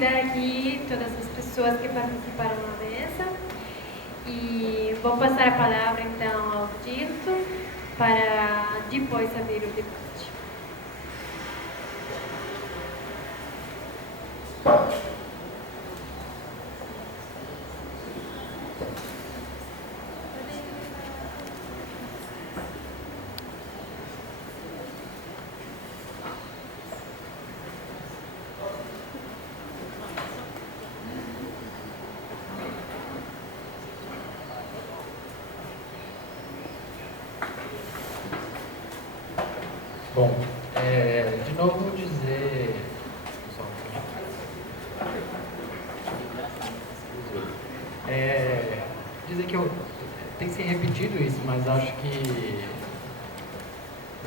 convidar aqui todas as pessoas que participaram na mesa e vou passar a palavra então ao Tito para depois abrir o debate. Bom, de novo dizer que eu tenho se repetido isso, mas acho que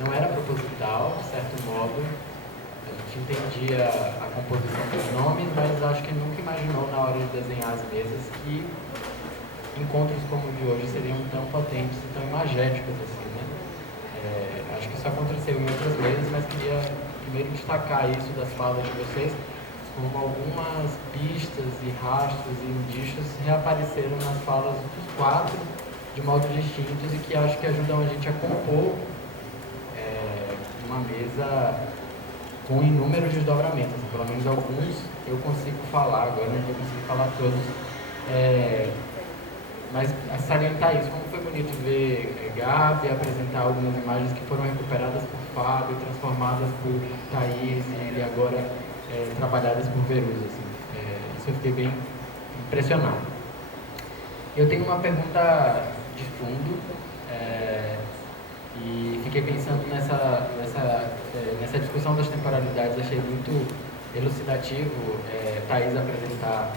não era proposital, de certo modo. A gente entendia a composição dos nomes, mas acho que nunca imaginou na hora de desenhar as mesas que encontros como o de hoje seriam tão potentes e tão imagéticos assim, né? Acho que isso aconteceu em outras mesas, mas queria primeiro destacar isso das falas de vocês, como algumas pistas e rastros e indícios reapareceram nas falas dos quatro de modos distintos e que acho que ajudam a gente a compor uma mesa com inúmeros desdobramentos. Pelo menos alguns eu consigo falar, agora não vou conseguir falar todos, mas salientar isso, como foi bonito ver Gabi apresentar algumas imagens que foram recuperadas por Fábio, transformadas por Thaís e agora trabalhadas por Verusa. Assim. Isso eu fiquei bem impressionado. Eu tenho uma pergunta de fundo e fiquei pensando nessa discussão das temporalidades. Achei muito elucidativo Thaís apresentar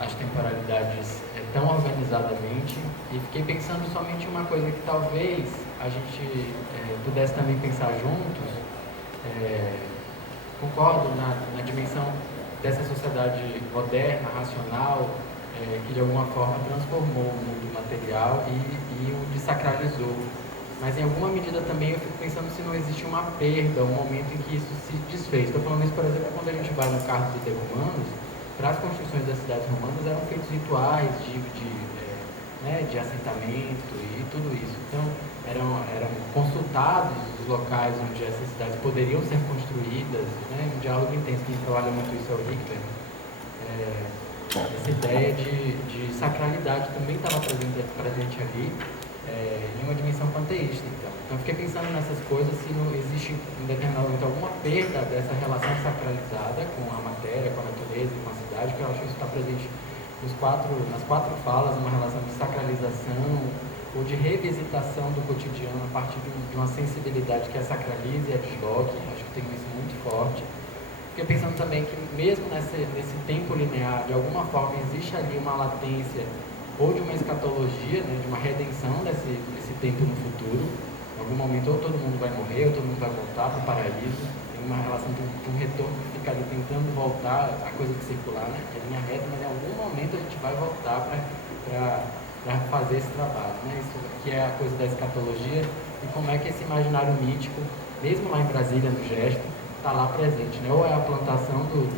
as temporalidades tão organizadamente, e fiquei pensando somente uma coisa que talvez a gente pudesse também pensar juntos. Concordo na dimensão dessa sociedade moderna, racional, que de alguma forma transformou o mundo material e o desacralizou. Mas em alguma medida também eu fico pensando se não existe uma perda, um momento em que isso se desfez. Estou falando isso, por exemplo, quando a gente vai no Carmo dos Decumanos, para as construções das cidades romanas eram feitos rituais de assentamento e tudo isso. Então, eram consultados os locais onde essas cidades poderiam ser construídas, né? Um diálogo intenso. Quem trabalha muito isso é o Richter. Essa ideia de sacralidade também estava presente ali, em uma dimensão panteísta. Então, fiquei pensando nessas coisas, se não existe em determinado momento alguma perda dessa relação sacralizada com a matéria, com a natureza e com a cidade, que eu acho que isso está presente nas quatro falas, uma relação de sacralização ou de revisitação do cotidiano a partir de uma sensibilidade que a sacraliza e a desloque. Acho que tem isso muito forte. Fiquei pensando também que mesmo nesse tempo linear, de alguma forma existe ali uma latência ou de uma escatologia, né, de uma redenção desse tempo no futuro. Em algum momento ou todo mundo vai morrer, ou todo mundo vai voltar para o paraíso. Tem uma relação de um retorno que fica ali tentando voltar, a coisa de circular, né? É linha reta, mas em algum momento a gente vai voltar para fazer esse trabalho, né? Isso que é a coisa da escatologia e como é que esse imaginário mítico, mesmo lá em Brasília, no gesto, está lá presente, né? Ou é a plantação do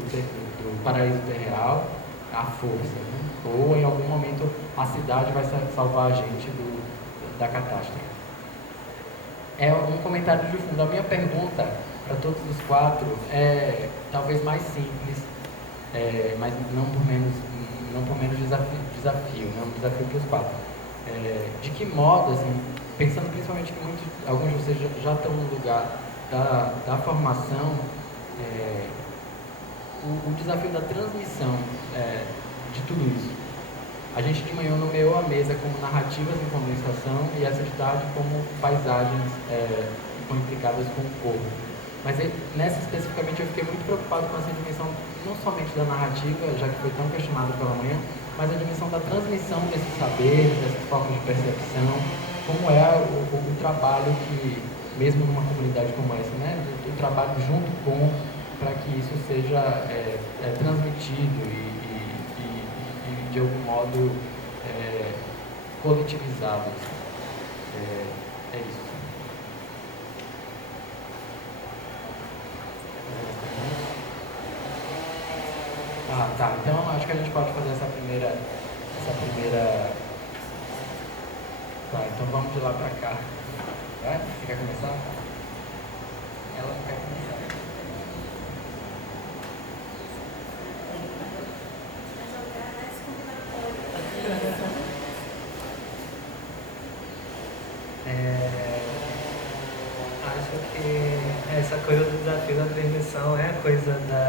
paraíso terreal, a força, né? Ou em algum momento a cidade vai salvar a gente da catástrofe. É um comentário de fundo. A minha pergunta para todos os quatro é talvez mais simples, mas não por menos desafio, né? Um desafio para os quatro. De que modo, assim, pensando principalmente que alguns de vocês já estão no lugar da formação, o desafio da transmissão de tudo isso. A gente de manhã nomeou a mesa como narrativas em condensação e essa de tarde como paisagens implicadas com o corpo. Mas nessa especificamente eu fiquei muito preocupado com essa dimensão não somente da narrativa, já que foi tão questionada pela manhã, mas a dimensão da transmissão desses saberes, dessas formas de percepção, como é o trabalho que, mesmo numa comunidade como essa, né, o trabalho junto com, para que isso seja transmitido e de algum modo coletivizados. É isso. Ah, tá. Então acho que a gente pode fazer essa primeira. Tá, então vamos de lá pra cá. Vai? Você quer começar? Ela quer começar. Acho que essa coisa do desafio da transmissão é a coisa da.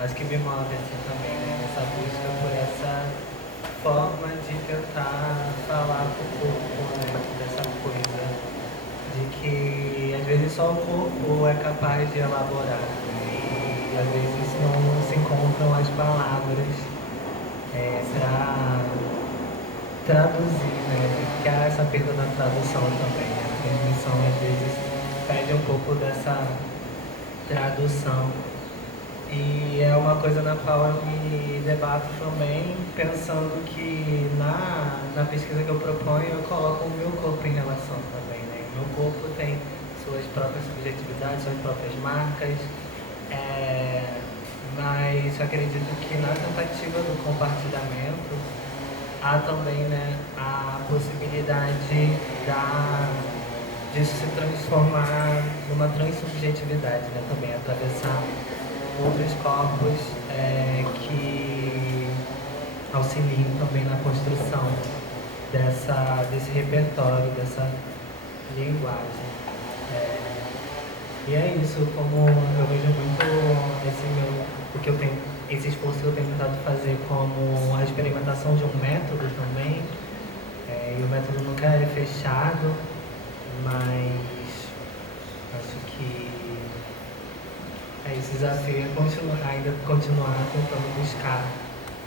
Acho que me move assim também, né? Essa busca por essa forma de tentar falar com o corpo, né? Dessa coisa de que às vezes só o corpo é capaz de elaborar, né? E às vezes não se encontram as palavras para traduzir, né? Que há essa perda da tradução também, né? A transmissão às vezes perde um pouco dessa tradução. E é uma coisa na qual eu me debato também, pensando que na pesquisa que eu proponho, eu coloco o meu corpo em relação também, né? O meu corpo tem suas próprias subjetividades, suas próprias marcas, mas eu acredito que na tentativa do compartilhamento há também, né, a possibilidade disso se transformar numa transubjetividade, né, também atravessar outros corpos que auxiliem também na construção desse repertório, dessa linguagem. E é isso, como eu vejo muito esse esforço que eu tenho tentado fazer como a experimentação de um método também, e o método nunca é fechado, mas acho que esse desafio é ainda continuar tentando buscar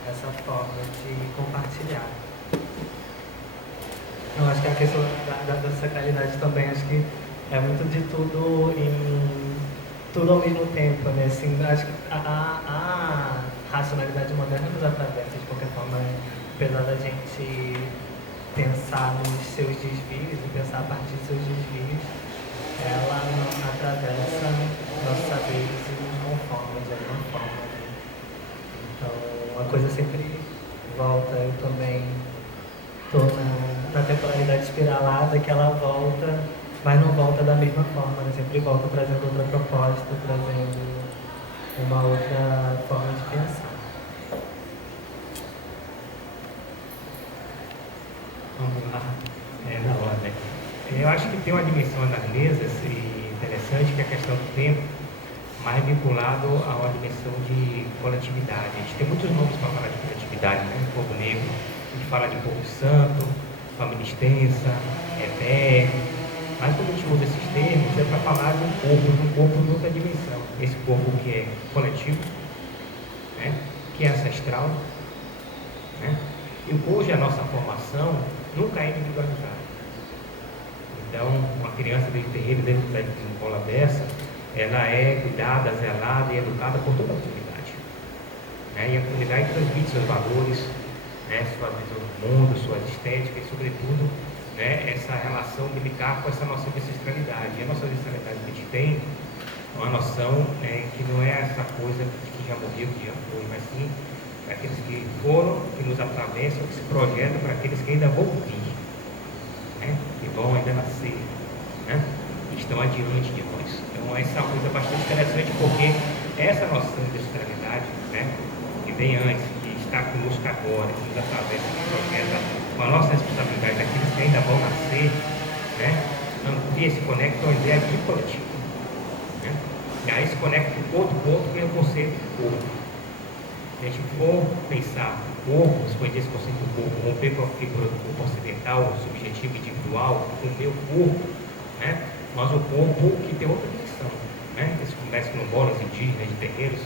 essa forma de compartilhar. Eu acho que a questão da sacralidade também, acho que é muito de tudo ao mesmo tempo, né? Assim, acho que a racionalidade moderna nos atravessa de qualquer forma, apesar da gente pensar nos seus desvios e pensar a partir dos seus desvios, ela não atravessa nossos saberes e nos conforma de alguma forma, né? Então, a coisa sempre volta. Eu também estou na temporalidade espiralada, que ela volta, mas não volta da mesma forma, né? Sempre volta trazendo outra proposta, trazendo uma outra forma de pensar. Vamos lá, na ordem. Eu acho que tem uma dimensão das mesas interessante, que é a questão do tempo, mais vinculado a uma dimensão de coletividade. A gente tem muitos nomes para falar de coletividade, né? O povo negro, a gente fala de povo santo, família extensa, eterno, mas quando a gente usa esses termos é para falar de um corpo em outra dimensão. Esse corpo que é coletivo, né? Que é ancestral, né? E cuja a nossa formação nunca é individualizada. Então, uma criança dentro do terreiro, dentro da escola dessa, ela é cuidada, zelada e educada por toda a comunidade, né? E a comunidade transmite seus valores, né? Sua visão do mundo, suas estéticas e, sobretudo, né? Essa relação militar com essa nossa ancestralidade. E a nossa ancestralidade que a gente tem é uma noção, né, que não é essa coisa que já morreu, que já foi, mas sim aqueles que foram, que nos atravessam, que se projetam para aqueles que ainda vão vir, né? Que vão ainda nascer, né? Que estão adiante de nós. Então essa é uma coisa bastante interessante, porque essa nossa ancestralidade, né, que vem antes, que está conosco agora, que nos atravessa, que projeta com a nossa responsabilidade daqueles que ainda vão nascer, né, amplia, se conecta a uma ideia de coletivo, né? E aí se conecta com outro ponto, que é o conceito do corpo. Se a gente for pensar o corpo, se for esse conceito do corpo, romper com a figura do corpo ocidental, subjetivo, individual, com o meu corpo, né? Mas o corpo que tem outra dimensão, né? Esses comécios quilombolas, indígenas, de terreiros,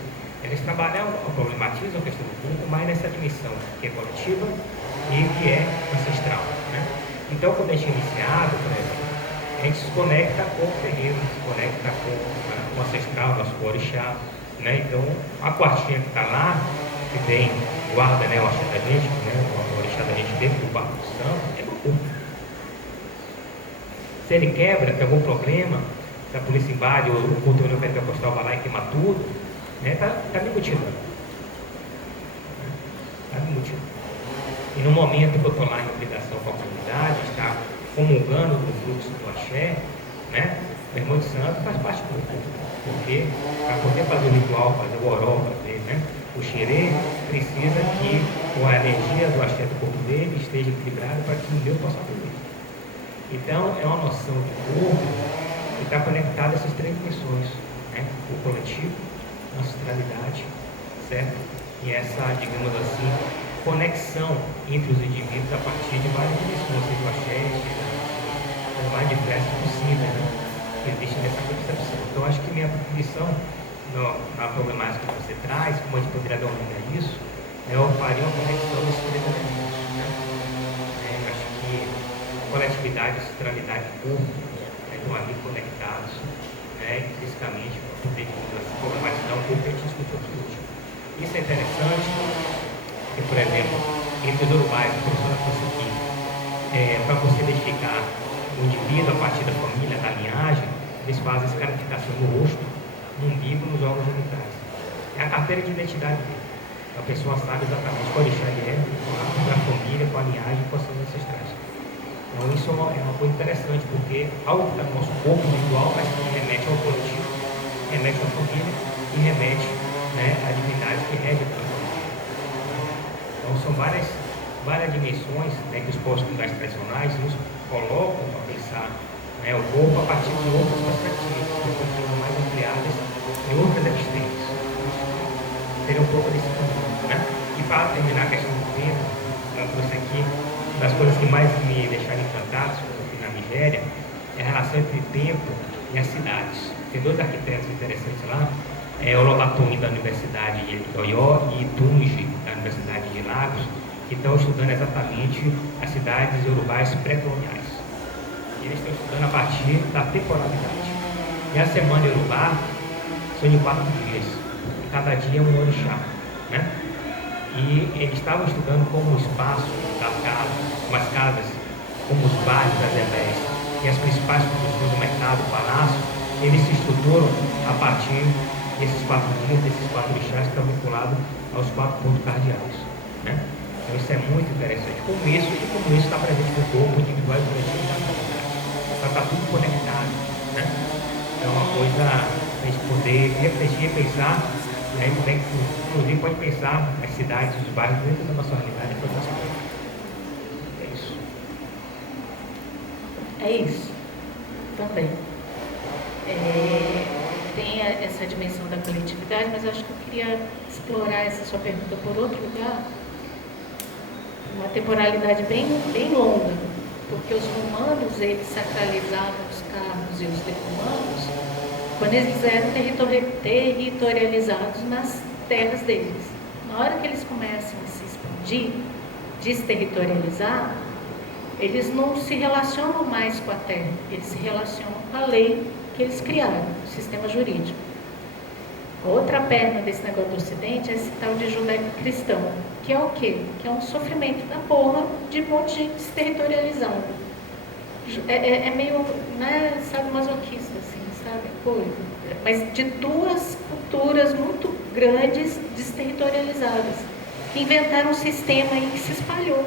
eles trabalham, problematizam a questão do corpo, mas nessa dimensão que é coletiva e que é ancestral, né? Então, quando a gente é iniciado, por exemplo, a gente se conecta com o terreiro, se conecta com o ancestral, nosso orixá, né? Então, a quartinha que está lá, que tem, guarda, né, o axé da gente, né, o orixá da gente dentro do barco do santo, é meu corpo. Se ele quebra, tem algum problema, se a polícia invade, ou o culto pentecostal vai lá e queima tudo, né, tá me mutilando. útil. E no momento que eu estou lá em obrigação com a comunidade, está comungando do fluxo do axé, né? O irmão de santo faz parte do culto, porque para poder fazer o ritual, fazer o oró, fazer, né, o xerê, precisa que a energia do axé do corpo dele esteja equilibrada para que o meu possa fluir. Então, é uma noção de corpo que está conectada a essas três dimensões, né? O coletivo, a ancestralidade, certo? E essa, digamos assim, conexão entre os indivíduos a partir de várias dimensões, seja o axé, as mais diversas possíveis, né? Que existe nessa concepção. Então, acho que minha contribuição na problemática que você traz, como a gente poderia denominar isso, eu faria uma conexão desses três elementos, né? Eu acho que coletividade, ancestralidade e corpo estão ali conectados, né, intrinsecamente, para poder problematizar um pouco que a gente discutiu aqui hoje. Isso é interessante, porque, por exemplo, entre os urubais, a pessoa trouxe aqui, para você identificar o indivíduo a partir da família, da linhagem, eles fazem escarificação no rosto, no umbigo e nos órgãos genitais. É a carteira de identidade dele. A pessoa sabe exatamente qual orixá ele é, com a família, com a linhagem, com os seus ancestrais. Então isso é uma coisa interessante, porque algo que está no nosso corpo individual, mas que remete ao coletivo, remete à família e remete, né, à divindade que rege a família. Então são várias dimensões, né, que os povos culturais tradicionais nos colocam para pensar, né, o corpo a partir de outras perspectivas, mais ampliadas e outras existências. Seria um pouco desse caminho, né? E para terminar a questão do tempo, eu trouxe aqui, uma das coisas que mais me deixaram encantado na Nigéria é a relação entre tempo e as cidades. Tem dois arquitetos interessantes lá, o Lobatoni da Universidade de Oyo e Tunji da Universidade de Lagos, que estão estudando exatamente as cidades urubais pré-coloniais. Eles estão estudando a partir da temporalidade. E a semana urubá são de 4 dias. Cada dia é um orixá, né? E eles estavam estudando como o espaço das casas, como as casas, como os bares, as ebés e as principais construções do mercado, o palácio, eles se estruturam a partir desses 4 dias, desses 4 orixás que estão vinculados aos 4 pontos cardeais, né? Então isso é muito interessante, como isso está presente no corpo individual e coletivo da comunidade. Então está tudo conectado, né? É uma coisa a gente poder refletir e pensar. E aí, inclusive, pode pensar as cidades, os bairros dentro da nossa realidade. É isso. É isso. Também. Tem essa dimensão da coletividade, mas eu acho que eu queria explorar essa sua pergunta por outro lugar. Uma temporalidade bem longa. Porque os romanos, eles sacralizavam os carros e os decumanos quando eles eram territorializados nas terras deles. Na hora que eles começam a se expandir, desterritorializar, eles não se relacionam mais com a terra, eles se relacionam com a lei que eles criaram, o sistema jurídico. A outra perna desse negócio do Ocidente é esse tal de judaico-cristão, que é o quê? Que é um sofrimento da porra de um monte de gente desterritorializada. É meio, né, sabe, masoquista, assim, sabe, coisa. Mas de duas culturas muito grandes, desterritorializadas, que inventaram um sistema aí que se espalhou,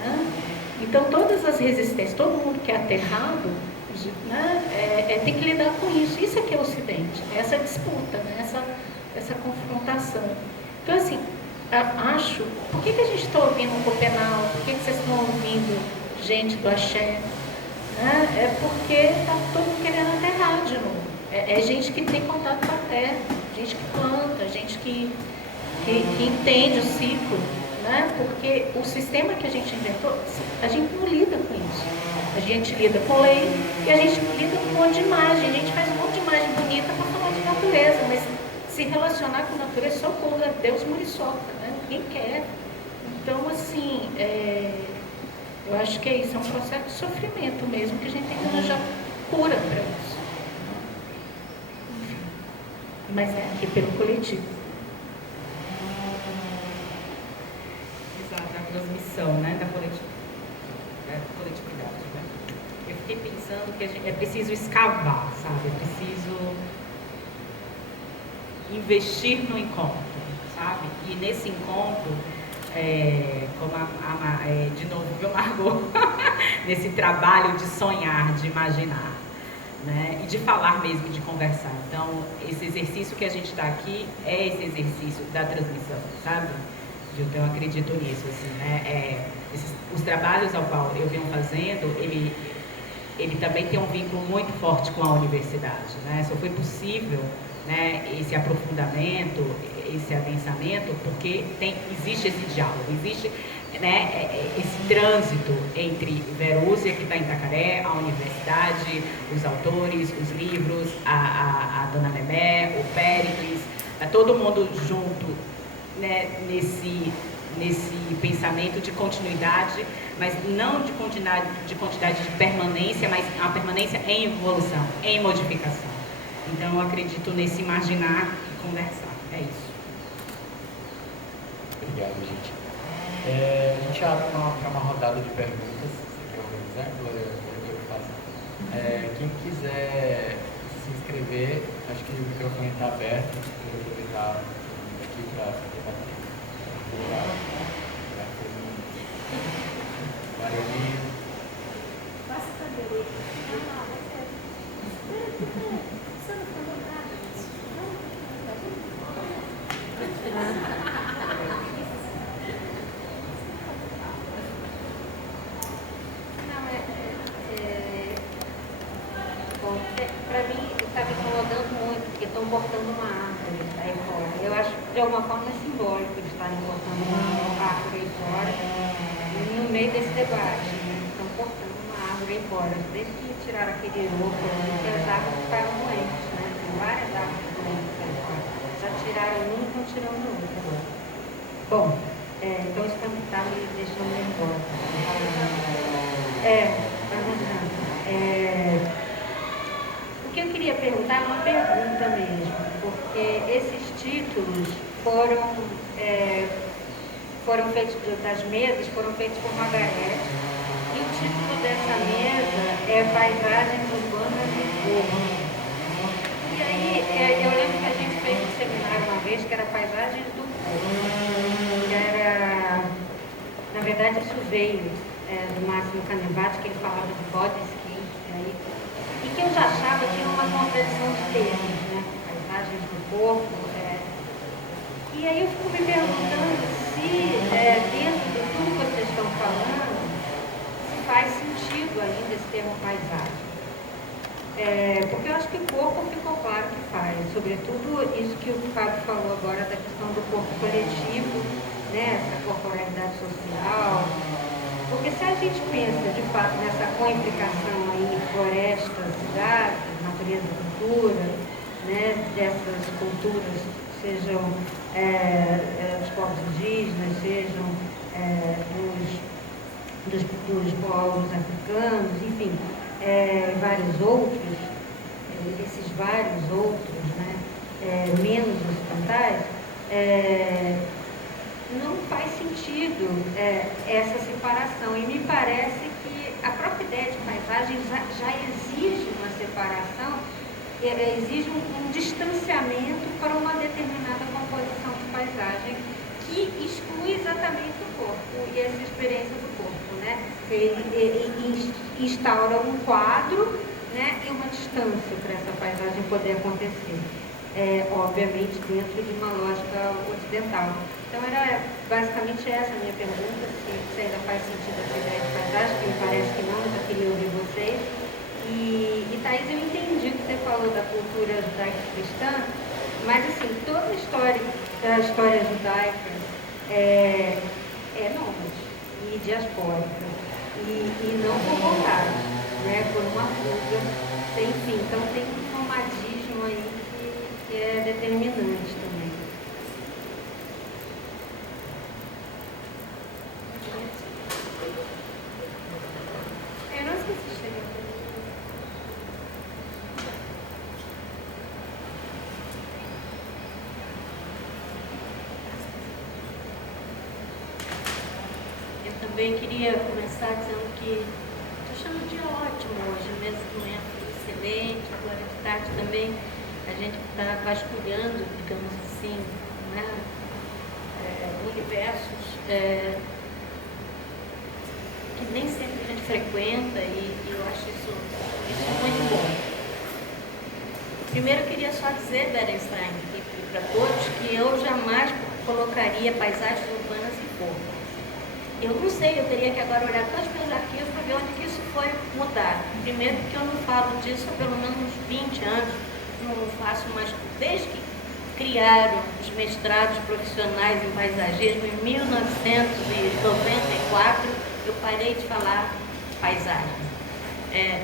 né? Então, todas as resistências, todo mundo que é aterrado, né, tem que lidar com isso. Isso é que é o Ocidente, essa disputa, né, essa confrontação. Então, assim, acho, por que a gente está ouvindo o Copenal? Por que vocês estão ouvindo gente do axé? Né? É porque está todo mundo querendo aterrar de novo. É gente que tem contato com a terra, gente que planta, gente que entende o ciclo, né? Porque o sistema que a gente inventou, a gente não lida com isso. A gente lida com lei e a gente lida com um monte de imagem. A gente faz um monte de imagem bonita para falar de natureza, mas se relacionar com a natureza só por Deus muriçoca, né? Ninguém quer. Então, assim, eu acho que é isso, é um processo de sofrimento mesmo, que a gente tem que arranjar cura para isso. Enfim. Mas é aqui pelo coletivo. Exato, a transmissão, né, da coletividade. Né? Eu fiquei pensando que é preciso escavar, sabe? É preciso investir no encontro, sabe? E nesse encontro, como de novo, viu, Margot? Nesse trabalho de sonhar, de imaginar, né? E de falar mesmo, de conversar. Então, esse exercício que a gente está aqui é esse exercício da transmissão, sabe? Então, eu acredito nisso, assim, né? Os trabalhos ao qual eu venho fazendo, ele também tem um vínculo muito forte com a universidade, né? Só foi possível, né, esse aprofundamento, esse adensamento, porque existe esse diálogo, existe, né, esse trânsito entre Verúzia, que está em Itacaré, a universidade, os autores, os livros, a Dona Memé, o Péricles, tá todo mundo junto, né, nesse pensamento de continuidade, mas não de quantidade de permanência, mas a permanência em evolução, em modificação. Então, eu acredito nesse imaginar e conversar. É isso. Obrigado, gente. A gente abre para uma rodada de perguntas. Você quer organizar? Eu faço. Quem quiser se inscrever, acho que o microfone está aberto. Vou aproveitar aqui para debater. Maria. Passa a cadeira. Você não falou nada disso? Bom, para mim está me incomodando muito, porque estão cortando uma árvore aí fora. Eu acho que de alguma forma é simbólico de estarem cortando uma árvore aí fora, no meio desse debate, né? Estão cortando uma árvore aí fora. Desde que tiraram aquele louco ali, que as árvores ficaram doentes, né? Tem várias árvores doentes aí fora. Já tiraram um e estão tirando outro agora. Bom, então isso está me deixando nervosa. Mas não adianta. O que eu queria perguntar é uma pergunta mesmo, porque esses títulos foram feitos, das mesas, foram feitos por Margarete, e o título dessa mesa é Paisagens Urbanas do Povo. E aí, eu lembro que a gente fez um seminário uma vez que era Paisagens do Povo, que era, na verdade, isso veio do Máximo Canevati, que ele falava de body skin, e que eu já achava que era uma contradição de termos, né? Paisagens do corpo. E aí eu fico me perguntando se, dentro de tudo que vocês estão falando, se faz sentido ainda esse termo paisagem. Porque eu acho que o corpo ficou claro que faz, sobretudo isso que o Fábio falou agora da questão do corpo coletivo, né? Essa corporalidade social. Porque se a gente pensa, de fato, nessa coimplicação aí, floresta, cidade, natureza, cultura, né, dessas culturas, sejam dos povos indígenas, sejam dos povos africanos, enfim, vários outros, esses vários outros, né, menos ocidentais, não faz sentido essa separação. E me parece que a própria ideia de paisagem já exige uma separação, exige um distanciamento para uma determinada composição de paisagem que exclui exatamente o corpo e essa experiência do corpo, né? Ele instaura um quadro, né, e uma distância para essa paisagem poder acontecer. Obviamente dentro de uma lógica ocidental. Então era basicamente essa a minha pergunta, se ainda faz sentido essa ideia de paisagem, que me parece que não, eu queria ouvir vocês. E Thaís, eu entendi que você falou da cultura judaico-cristã, mas assim, toda a história da história judaica é nômade e diaspórica, e não por vontade, né, por uma fuga, enfim, então tem um nomadismo aí que é determinante também. Eu não sei se chega a pergunta. Eu também queria começar dizendo que estou achando o dia ótimo hoje, mesmo que manhã foi excelente, agora de tarde também. A gente está vasculhando, digamos assim, né? universos que nem sempre a gente frequenta e eu acho isso muito bom. Primeiro eu queria só dizer, Berenstein, para todos, que eu jamais colocaria paisagens urbanas em fogo. Eu não sei, eu teria que agora olhar todos os meus arquivos para ver onde que isso foi mudado. Primeiro porque eu não falo disso há pelo menos uns 20 anos, não faço mais, desde que criaram os mestrados profissionais em paisagismo em 1994, eu parei de falar paisagem.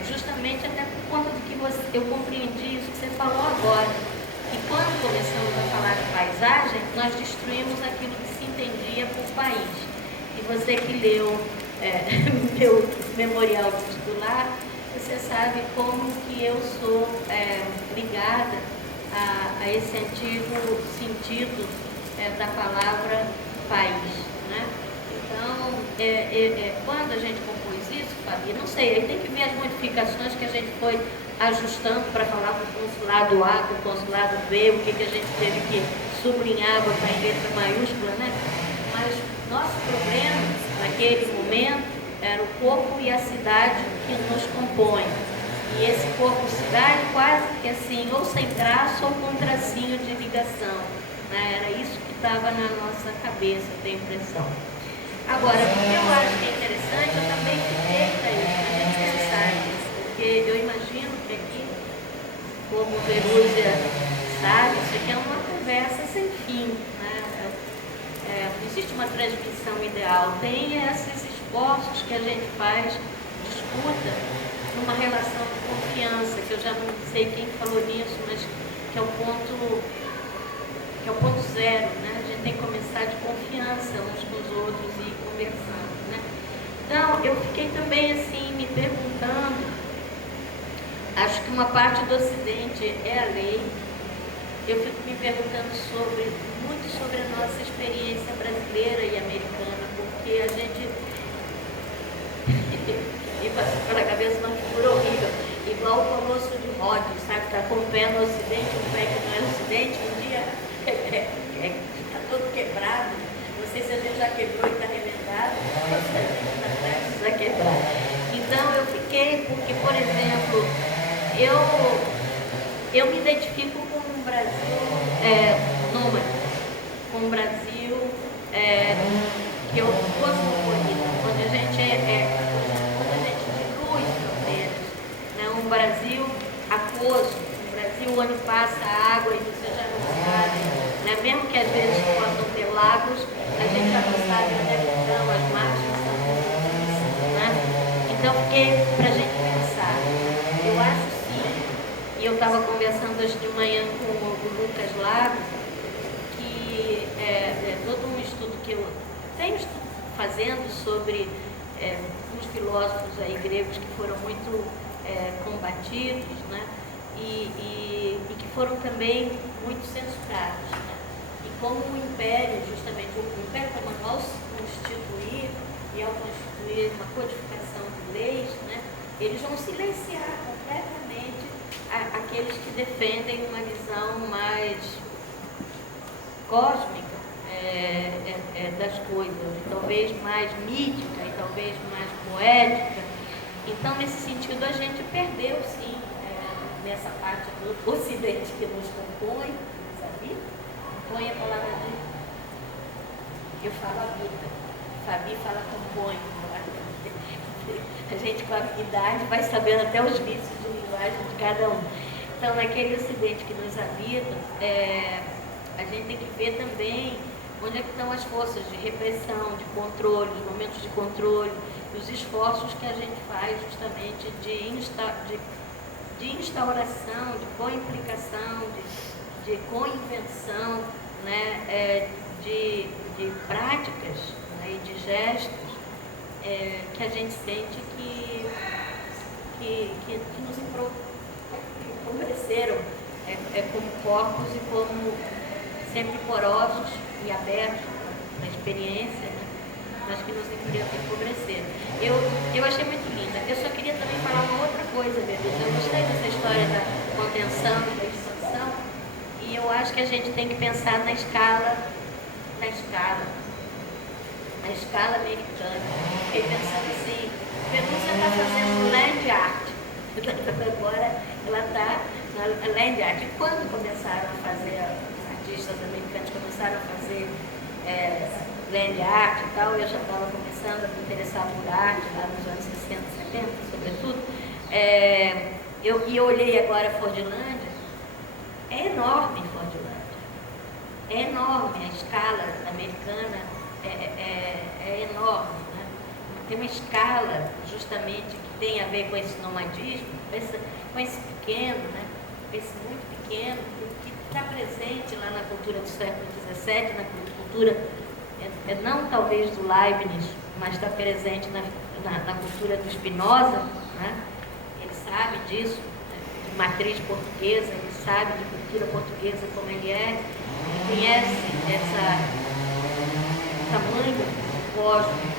Justamente até por conta do que eu compreendi isso que você falou agora. E quando começamos a falar de paisagem, nós destruímos aquilo que se entendia por país. E você que leu meu memorial titular, você sabe como que eu sou ligada a esse antigo sentido da palavra país, né? Então, quando a gente compôs isso, Fabi, não sei, aí tem que ver as modificações que a gente foi ajustando para falar com o consulado A, com o consulado B, o que a gente teve que sublinhar, botar em letra maiúscula, né? Mas nosso problema, naquele momento, era o corpo e a cidade que nos compõem. E esse corpo-cidade quase que assim, ou sem traço ou com um tracinho de ligação, né? Era isso que estava na nossa cabeça, tenho impressão. Agora, o que eu acho que é interessante, eu também fiquei para isso, para a gente pensar nisso, porque eu imagino que aqui, como o Verúzia sabe, isso aqui é uma conversa sem fim, né? Não existe uma transmissão ideal, tem esses esforços que a gente faz de escuta numa relação de confiança, que eu já não sei quem falou nisso, mas que é o ponto zero, né? A gente tem que começar de confiança uns com os outros e ir conversando, né? Então, eu fiquei também assim, me perguntando, acho que uma parte do Ocidente é a lei, eu fico me perguntando muito sobre a nossa experiência brasileira e americana, porque a gente me passou pela cabeça uma figura horrível, igual o Colosso de Rhodes, sabe? Está com o pé no Ocidente, um pé que não é no Ocidente, um dia está todo quebrado, não sei se a gente já quebrou e está remendado, ou se a gente está prestes a quebrar. Então eu fiquei, porque, por exemplo, eu me identifico com um Brasil nômade, com um Brasil que eu cosmopolita, onde a gente dilui fronteiras, né? Um Brasil aquoso, um Brasil onde passa água e você já não sabe, né? Mesmo que às vezes possam ter lagos, a gente já não sabe onde é que estão as margens, são difíceis, né? Então fiquei para a gente pensar. Eu acho sim, e eu estava conversando hoje de manhã com o Lucas Lago, que todo um estudo que eu tenho fazendo sobre uns filósofos aí gregos que foram muito combatidos, né? E que foram também muito censurados, né? E como o Império, justamente, o Império Romano, ao se constituir e ao constituir uma codificação de leis, né? Eles vão silenciar completamente aqueles que defendem uma visão mais cósmica das coisas, talvez mais mítica e talvez mais poética. Então, nesse sentido, a gente perdeu, sim, nessa parte do Ocidente que nos compõe, sabe? Compõe a palavra de... Eu falo habita, Fabi fala compõe. A gente, com a idade, vai sabendo até os vícios de linguagem de cada um. Então, naquele Ocidente que nos habita, a gente tem que ver também onde é que estão as forças de repressão, de controle, os momentos de controle, os esforços que a gente faz justamente de instauração, de co-implicação, de co-invenção, né, de práticas, né, e de gestos que a gente sente que nos empobreceram como corpos e como sempre porosos e abertos na experiência, né? Mas que nos empobreceram. Eu achei muito linda. Eu só queria também falar uma outra coisa, Beatriz. Eu gostei dessa história da contenção e da expansão, e eu acho que a gente tem que pensar na escala. na escala americana. Fiquei pensando assim, Venusa está fazendo land art. Agora ela está na land art. E quando começaram a fazer, os artistas americanos começaram a fazer land art e tal, eu já estava começando a me interessar por arte, lá nos anos 60, 70, sobretudo. Eu olhei agora Fordilândia, é enorme Fordilândia, é enorme, a escala americana é enorme, né? Tem uma escala justamente que tem a ver com esse nomadismo, com esse pequeno, né? Esse muito pequeno, que está presente lá na cultura do século XVII, na cultura, não talvez do Leibniz, mas está presente na cultura do Spinoza, né? Ele sabe disso, né? De matriz portuguesa, ele sabe de cultura portuguesa como ele é, ele conhece o tamanho do cosmos,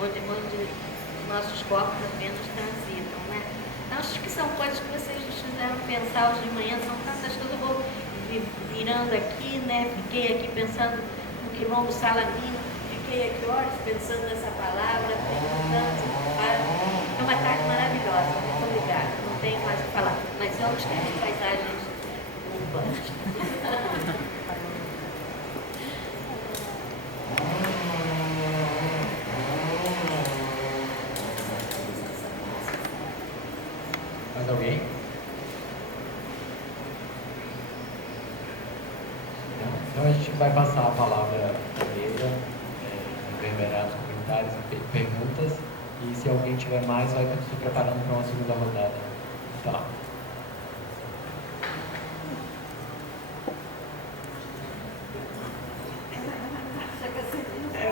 onde os nossos corpos apenas transitam, né? Então, acho que são coisas que vocês nos fizeram pensar hoje de manhã, são tantas coisas, eu vou virando aqui, né? Fiquei aqui pensando no quilombo salamino, fiquei aqui horas pensando nessa palavra, perguntando, é uma tarde maravilhosa, muito obrigada, não tenho mais o que falar, mas vamos ter as paisagens urbanas. Mais alguém? Então a gente vai passar a palavra à mesa, reverberar os comentários e perguntas, e se alguém tiver mais, vai se preparando para uma segunda rodada. Tá.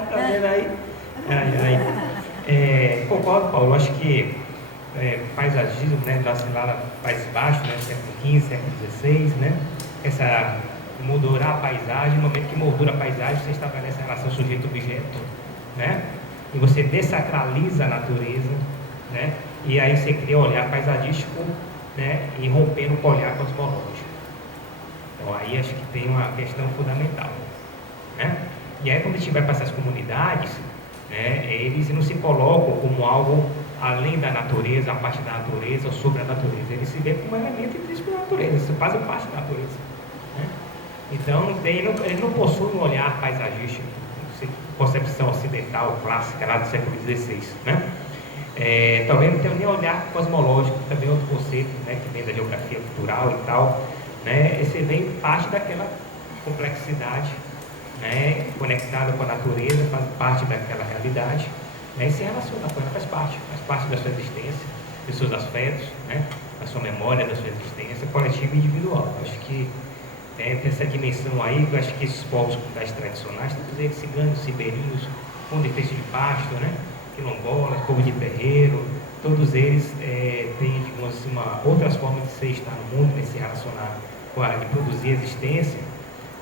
Tá vendo aí? Concordo, Paulo. Acho que paisagismo, né, nasce lá no País Baixo, né, século XV, século XVI, né? Essa moldurar a paisagem, no momento que moldura a paisagem, você estabelece a relação sujeito-objeto, né? E você desacraliza a natureza, né? E aí você cria um olhar paisagístico, né? E rompendo com o olhar cosmológico. Então aí acho que tem uma questão fundamental, né? E aí quando a gente vai para essas comunidades, né, eles não se colocam como algo além da natureza, a parte da natureza ou sobre a natureza. Eles se veem como um elemento intrínseco da natureza, eles fazem parte da natureza, né? Então eles não possuem um olhar paisagístico, concepção ocidental clássica lá do século XVI, né? Talvez não tenha nem olhar cosmológico, também é outro conceito, né, que vem da geografia cultural e tal, né? Esse vem parte daquela complexidade, né, conectada com a natureza, faz parte daquela realidade, né, e se relaciona com ela, faz parte da sua existência, dos seus afetos, né, da sua memória, da sua existência coletiva e individual. Acho que tem essa dimensão aí, eu acho que esses povos culturais tradicionais, todos eles ciganos, ribeirinhos, com defeito de pasto, né, quilombolas, povo de terreiro, todos eles têm, digamos assim, outras formas de ser, estar no mundo, né, se relacionar com a de produzir existência,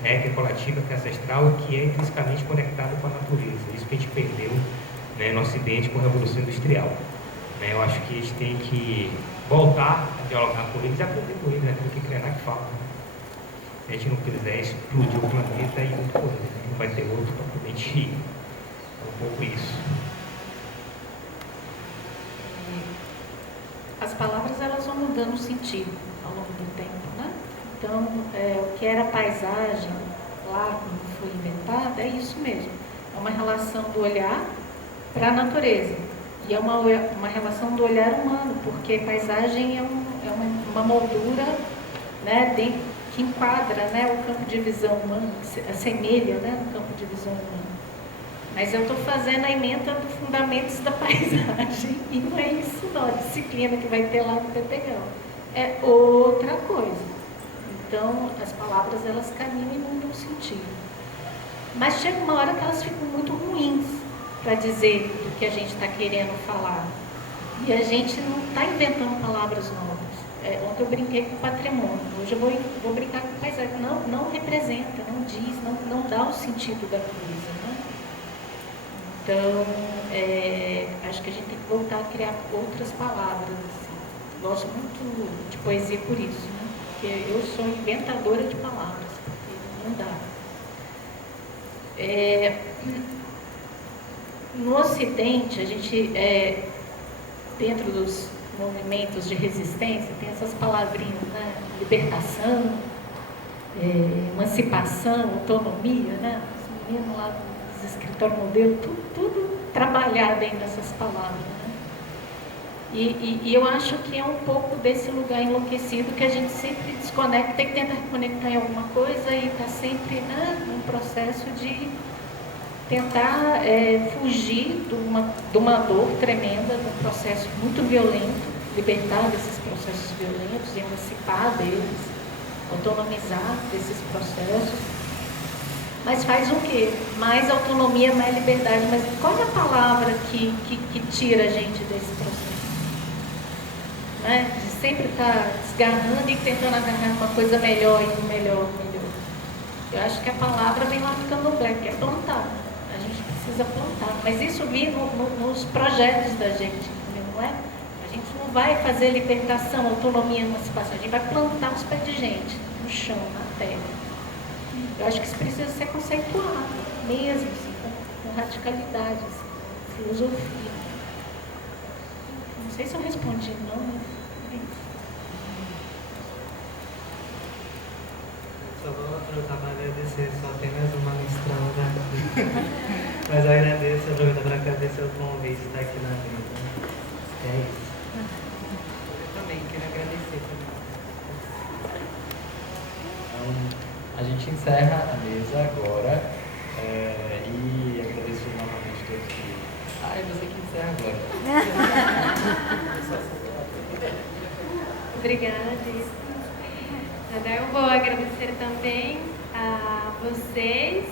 né, que é coletiva, que é ancestral, que é intrinsecamente conectado com a natureza. Isso que a gente perdeu, né, no Ocidente com a Revolução Industrial. Né, eu acho que a gente tem que voltar a dialogar com eles e aprender com eles, né, aquilo que Krenak fala. Se a gente não quiser explodir o planeta e muito coisa, né, não vai ter outro para poder ir. É um pouco isso. As palavras elas vão mudando o sentido ao longo do tempo, né? Então, o que era paisagem lá quando foi inventada é isso mesmo. É uma relação do olhar para a natureza. E é uma relação do olhar humano, porque paisagem é uma moldura, né, que enquadra, né, o campo de visão humano, assemelha, né, o campo de visão humano. Mas eu estou fazendo a ementa dos fundamentos da paisagem. E não é isso não, a disciplina que vai ter lá no PPGão. É outra coisa. Então, as palavras, elas caminham e mudam o sentido. Mas chega uma hora que elas ficam muito ruins para dizer o que a gente está querendo falar. E a gente não está inventando palavras novas. Ontem eu brinquei com patrimônio, hoje eu vou brincar com paisagem. Não representa, não diz, não dá o sentido da coisa, né? Então, acho que a gente tem que voltar a criar outras palavras. Assim. Gosto muito de poesia por isso, né? Porque eu sou inventadora de palavras, porque não dá. no Ocidente, a gente, dentro dos movimentos de resistência, tem essas palavrinhas, né? Libertação, emancipação, autonomia, né? Os meninos lá dos escritórios modelo, tudo trabalhar dentro dessas palavras, né? E eu acho que é um pouco desse lugar enlouquecido que a gente sempre desconecta, tem que tentar reconectar em alguma coisa e está sempre, né, num processo de tentar fugir de uma dor tremenda, de um processo muito violento, libertar desses processos violentos, emancipar deles, autonomizar desses processos. Mas faz o quê? Mais autonomia, mais liberdade. Mas qual é a palavra que tira a gente desse processo? Né? De sempre estar desgarrando e tentando agarrar uma coisa melhor e melhor. Eu acho que a palavra vem lá do Candomblé, que é plantar. A gente precisa plantar. Mas isso vem nos projetos da gente, não é? A gente não vai fazer libertação, autonomia, emancipação. A gente vai plantar os pés de gente no chão, na terra. Eu acho que isso precisa ser conceituado mesmo, assim, com radicalidade, assim, com filosofia. Não sei se eu respondi, não, mas... Só vou aproveitar para agradecer, só apenas uma mestranda. Mas eu agradeço, aproveitar para agradecer o convite de estar aqui na mesa. É isso. Eu também quero agradecer também. Então, a gente encerra a mesa agora e agradeço novamente a todos que... Ah, é você que encerra agora. Obrigada. Eu vou agradecer também a vocês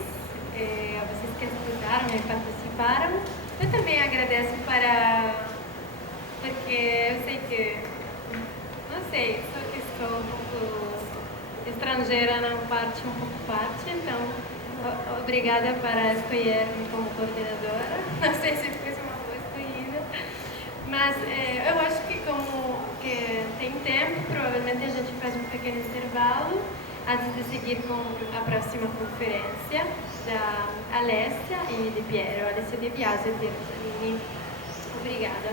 que estudaram e participaram. Eu também agradeço porque eu sei que, não sei, só que estou um pouco estrangeira na parte, um pouco parte, então obrigada para escolher-me como coordenadora. Não sei se foi uma boa escolhida, mas eu acho que como que tem tempo, provavelmente a gente faz um pequeno intervalo antes de seguir com a próxima conferência da Alessia e de Piero, Alessia de Biase e Piero Zanini. Obrigada.